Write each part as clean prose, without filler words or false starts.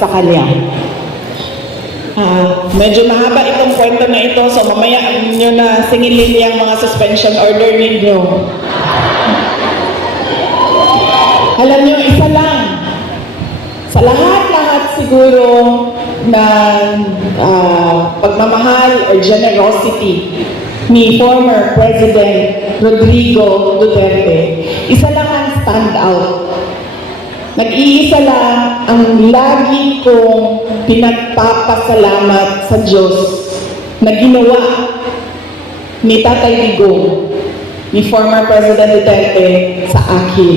sa kanya. Medyo mahaba itong kwento na ito, so mamaya nyo na singilin yung mga suspension order ninyo. Alam nyo, isa lang. Sa lahat-lahat siguro ng pagmamahal or generosity ni former President Rodrigo Duterte, isa lang ang stand out. Nag-iisa lang ang lagi kong pinagpapasalamat sa Diyos na ginawa ni Tatay Digong, ni former President Duterte sa akin.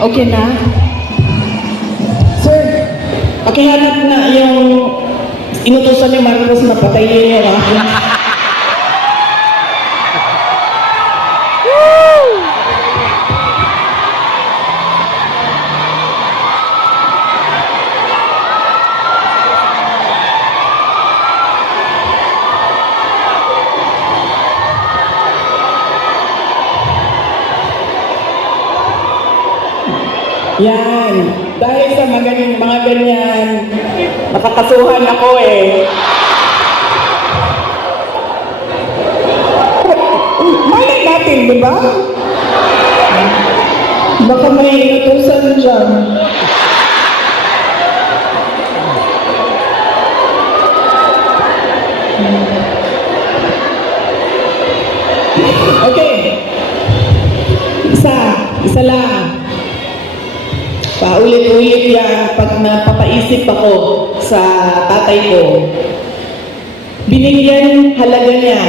Okay na? Sir, pakihanap na yung inutusan ni Marcos na patayin niyo, ha? Yan. Dahil sa mga ganyan, nakakasuhan ako eh. Malay natin, di ba? Baka may inutusan dyan. Okay. Isa lang. Paulit-ulit yan pag napapaisip ako sa tatay ko. Binigyan halaga niya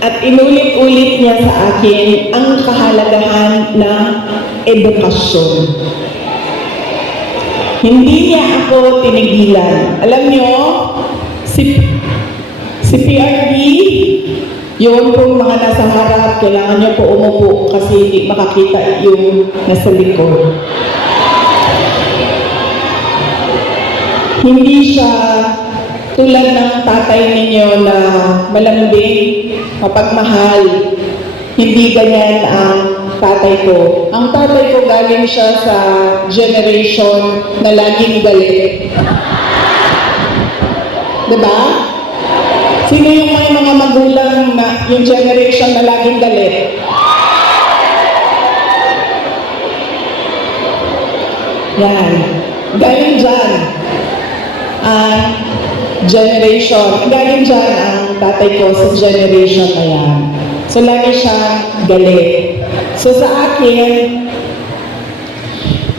at inulit-ulit niya sa akin ang kahalagahan ng edukasyon. Hindi niya ako tinigilan. Alam niyo, si PRD, yun pong mga nasa harap, kailangan niyo po umupo kasi hindi makakita yung nasa likod. Hindi siya tulad ng tatay ninyo na malambing, mapagmahal. Hindi ganyan ang tatay ko. Ang tatay ko galing siya sa generation na laging galit. Diba? Sino yung mga magulang na yung generation na laging galit? Yan. Galing dyan. Generation. Galing dyan ang tatay ko sa generation na yan. So, lagi siyang galit. So, sa akin,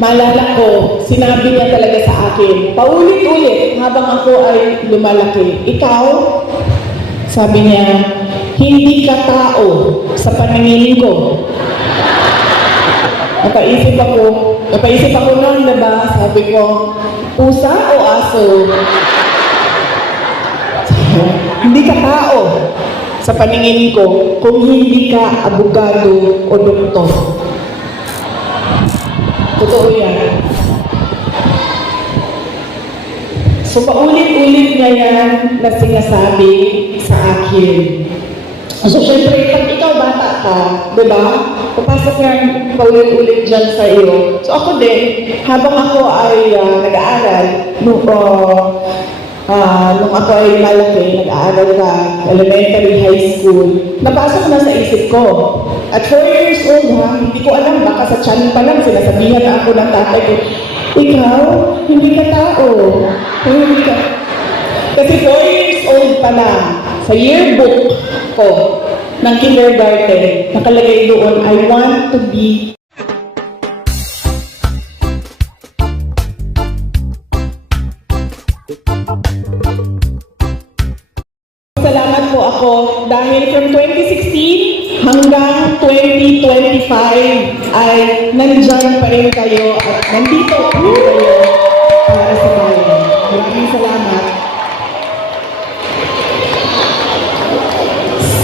maalala ko, sinabi niya talaga sa akin, paulit-ulit, habang ako ay lumalaki, ikaw, sabi niya, hindi ka tao sa paningin ko. Napaisip ako noon, diba? Sabi ko, pusa o aso? Hindi ka tao sa paningin ko kung hindi ka abogado o doktor. Totoo yan. So, paulit-ulit niya yan na sinasabi sa akin. So, syempre, pag ikaw bata ka, di ba? Papasok yan paulit-ulit dyan sa iyo. So, ako din, habang ako ay nag-aaral, nung ako ay malaki, nag-aaral ka, elementary, high school, napasok na sa isip ko. At 4 years old, hindi ko alam, baka sa tiyan pa lang, sinasabihan na ako ng tatay ko, ikaw, hindi ka tao. Kasi 4 years old pa lang, sa yearbook ko ng kindergarten, nakalagay doon, I want to be. Salamat po ako dahil from 2016 hanggang 2025 ay nandyan pa rin kayo at nandito pa rin kayo para sa bayan. Maraming salamat.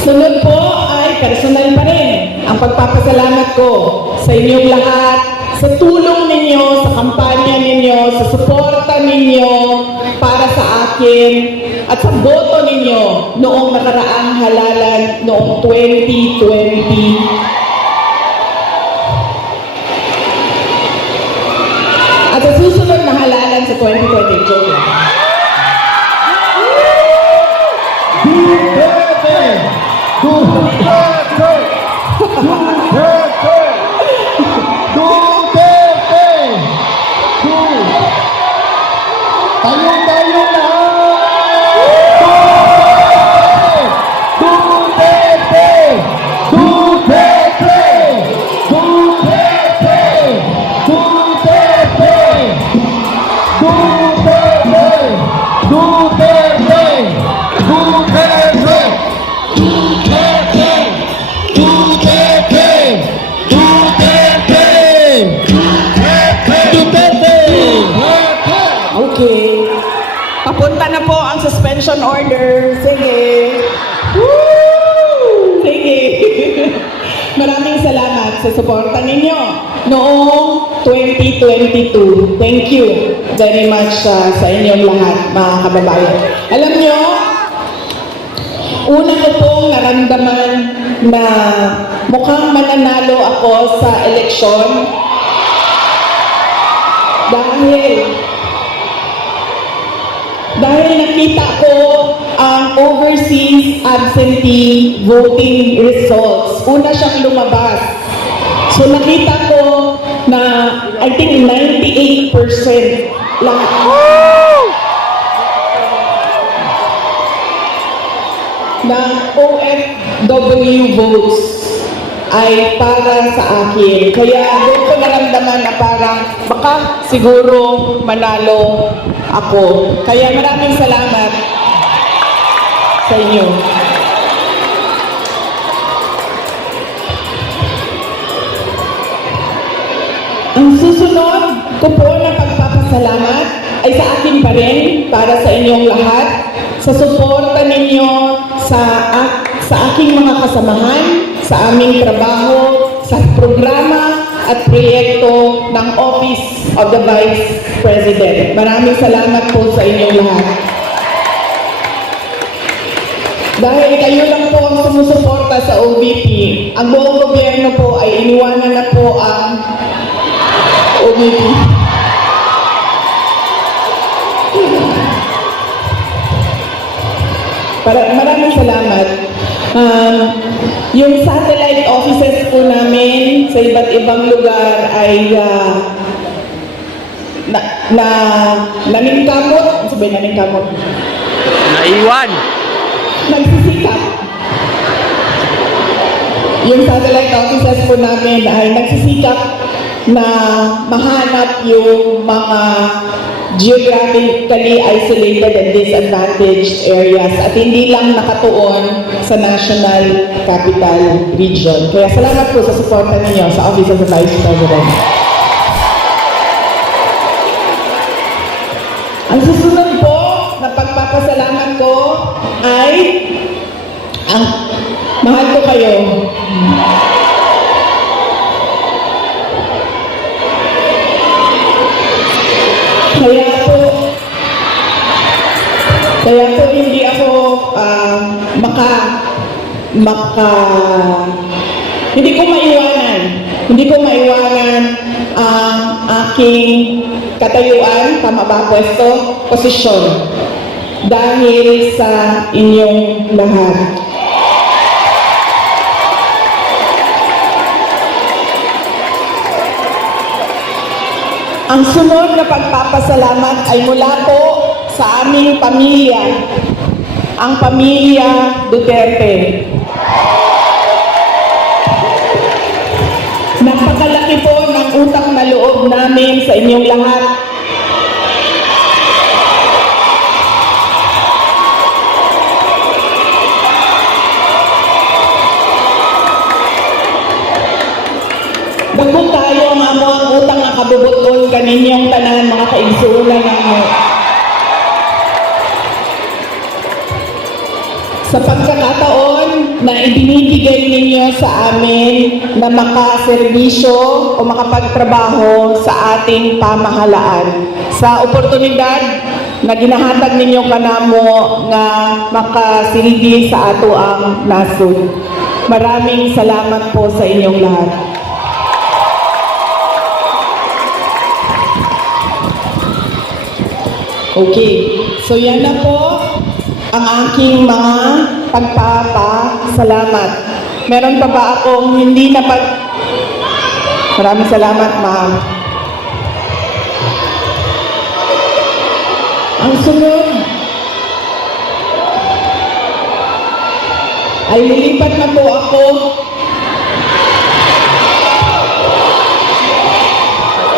Sunod po ay personal pa rin ang pagpapasalamat ko sa inyong lahat, sa tulong ninyo, sa kampanya ninyo, sa suporta ninyo para sa akin, at sa boto ninyo noong nakaraang halalan noong 2020. At sa susunod na halalan sa 2020. Joke lang. Duterte! Duterte! Duterte! Duterte! Tayo-tayo lahat! Duterte! Duterte! Duterte! Duterte! Duterte! Duterte! Duterte! Duterte! Duterte! Duterte! Duterte! Okay. Papunta na po ang suspension order. Sige. Woo! Sige. Maraming salamat sa suporta ninyo noong 2022. Thank you very much sa inyong lahat, mga kababayan. Alam nyo, una ko pong naramdaman na mukhang mananalo ako sa eleksyon dahil nakita ko ang overseas absentee voting results. Una siyang lumabas. So nakita ko na I think 98% lahat. ng OFW votes ay para sa akin. Kaya doon ko naramdaman na parang baka siguro manalo ako. Kaya maraming salamat sa inyo. Ang susunod ko po na pagpapasalamat ay sa akin pa rin, para sa inyong lahat, sa suporta ninyo sa aking mga kasamahan, sa aming trabaho, sa programa at proyekto ng Office of the Vice President. Maraming salamat po sa inyong lahat. Dahil kayo lang po ang sumusuporta sa OVP, ang buong gobyerno po ay iniwanan na po ang OVP. Maraming salamat. Yung satellite offices po namin sa iba't ibang lugar ay naningkamot. Sabihin naningkamot. Naiwan. Nagsisikap. Yung satellite offices po namin ay nagsisikap na mahanap yung mga geographically isolated and disadvantaged areas at hindi lang nakatuon sa National Capital Region. Kaya salamat po sa suporta ninyo sa Office of the Vice President. Ang susunod po na pagpapasalamat ko ay ang mahal ko kayo. Kaya po hindi ako hindi ko maiwanan ang aking katayuan, tama ba pwesto, posisyon, dahil sa inyong lahat. Ang sunod na pagpapasalamat ay mula po sa aming pamilya, ang pamilya Duterte. Napakalaki po ng utang na loob namin sa inyong lahat. Bagong tayo nga mo ang utang na kabubuton kaninyong tanan mga kaigsuulan ng sa pagkakataon na ibinibigay ninyo sa amin na makaserbisyo o makapagtrabaho sa ating pamahalaan. Sa oportunidad na ginahatag ninyo kanamo nga makasilbi sa ato ang nasod. Maraming salamat po sa inyong lahat. Okay, so yan na po ang aking mga pagpapasalamat. Meron pa ba akong hindi na Maraming salamat, ma'am. Ang sunod ay lilipat na po ako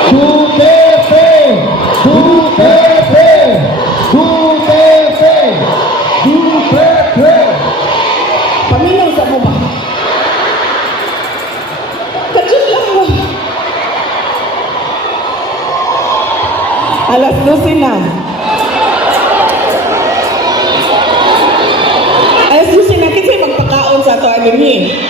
Duterte! Duterte! Duterte! Duterte! Paminaw sa mo ba? Kadyan lang mo. Alas 12 na. Alas 12 na kasi magpakaon sa ato anime.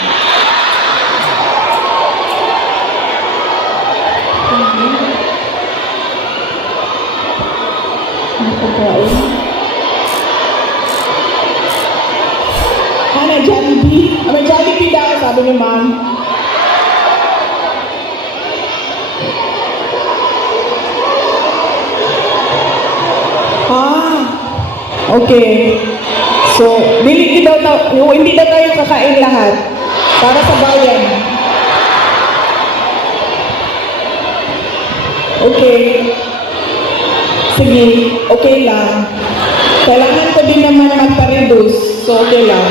Ana, Jollibee? May Jollibee daw, sabi ni ma'am. Okay. So, hindi daw tayo kakain lahat para sa bayan. Okay. Sige, okay lang. Kailangan ko din naman magpa-reduce, so okay lang.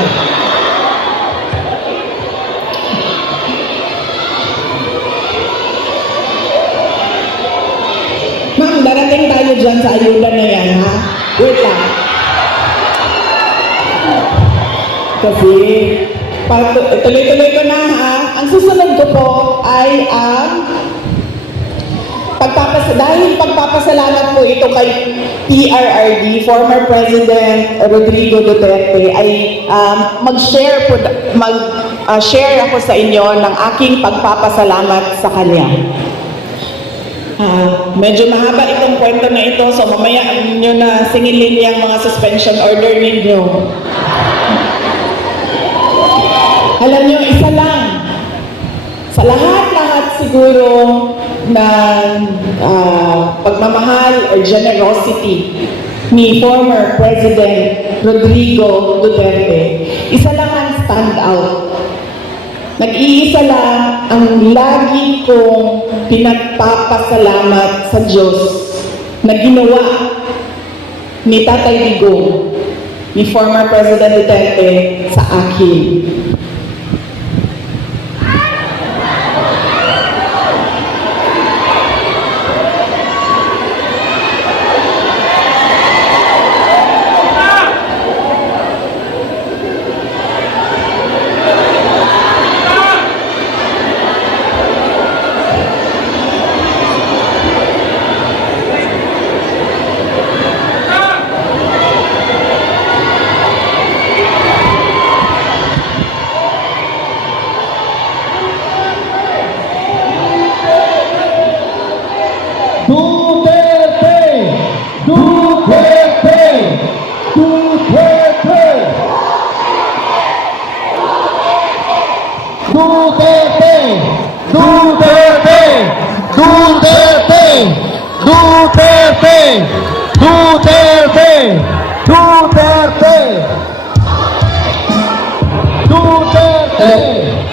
Ma'am, darating tayo dyan sa ayuda na yan, ha? Wait lang. Kasi, tuloy-tuloy ko na, ha? Ang susunod ko po ay ang dahil pagpapasalamat po ito kay PRRD, former President Rodrigo Duterte, ay mag-share ako sa inyo ng aking pagpapasalamat sa kanya. Medyo mahaba itong kwento na ito, so mamaya nyo na singilin yung mga suspension order ninyo. Alam nyo, isa lang. Sa lahat-lahat siguro ng pagmamahal or generosity ni former President Rodrigo Duterte, isa lang ang stand out. Nag-iisa lang ang lagi kong pinagpapasalamat sa Diyos na ginawa ni Tatay Digong, ni former President Duterte sa akin.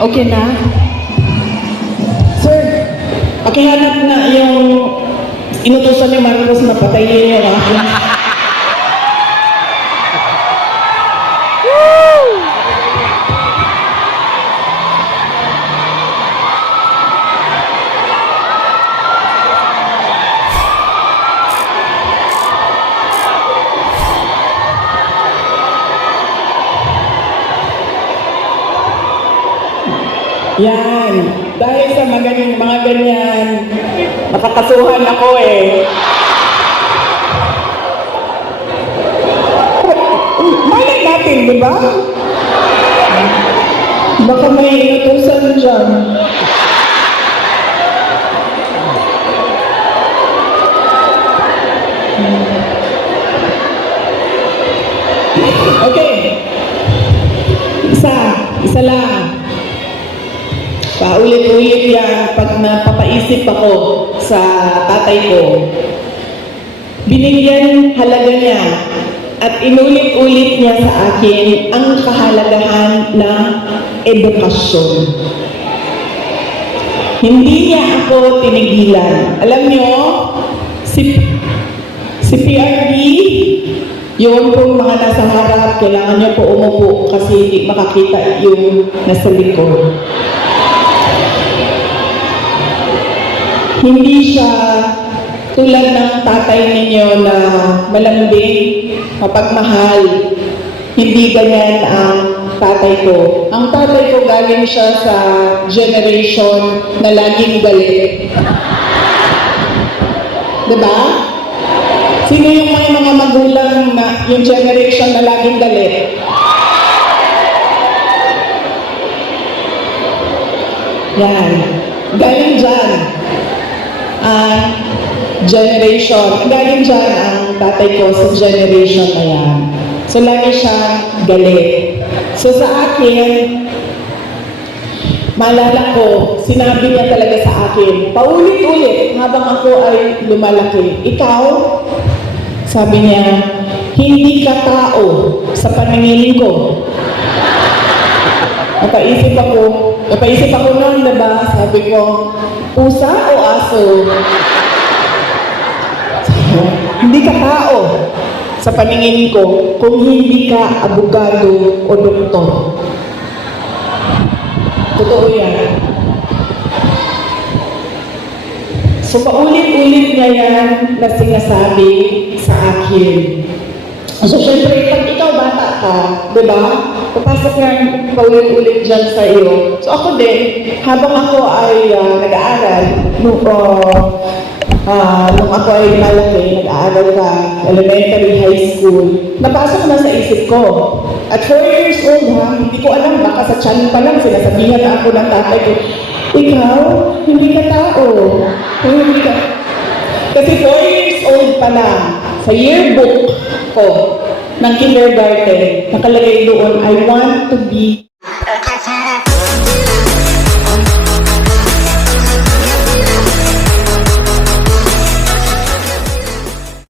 Okay na? Sir, pakihanap na yung inutusan ni Marcos na patayin yung akin. Yan. Dahil sa mga ganyan, makakasuhan ako eh. Malay natin, di ba? Baka may inutusan dyan. Okay. Isa lang. Paulit-ulit yan pag napapaisip ako sa tatay ko. Binigyan halaga niya at inulit-ulit niya sa akin ang kahalagahan ng edukasyon. Hindi niya ako tinigilan. Alam niyo, si PRD, yung pong mga nasa harap, kailangan niyo po umupo kasi hindi makakita yung nasa likod. Hindi siya tulad ng tatay ninyo na malambing, mapagmahal. Hindi ganyan ang tatay ko. Ang tatay ko galing siya sa generation na laging galit. Diba? Sino yung mga magulang na yung generation na laging galit? Yan. Galing dyan. Generation. Galing dyan ang tatay ko sa generation na yan. So, lagi siyang galit. So, sa akin, maalala ko, sinabi niya talaga sa akin, paulit-ulit habang ako ay lumalaki. Ikaw, sabi niya, hindi ka tao sa paningin ko. Napaisip ako noon, diba? Sabi ko, pusa o aso? Hindi ka tao sa paningin ko kung hindi ka abogado o doktor. Totoo yan. So, paulit-ulit niya yan na sinasabi sa akin. So, syempre, pag ikaw bata ka, di ba? Papasok yan paulit-ulit dyan sa iyo. So, ako din, habang ako ay nag-aaral, nung ako ay malaki, nag-aaral ka, elementary, high school, napasok na sa isip ko. At 4 years old hindi ko alam, baka sa tiyan pa lang, sinasabihan na ako ng tatay ko, ikaw, hindi ka tao. Hindi ka. Kasi 4 years old pa lang, sa yearbook ko ng kindergarten, nakalagay doon, I want to be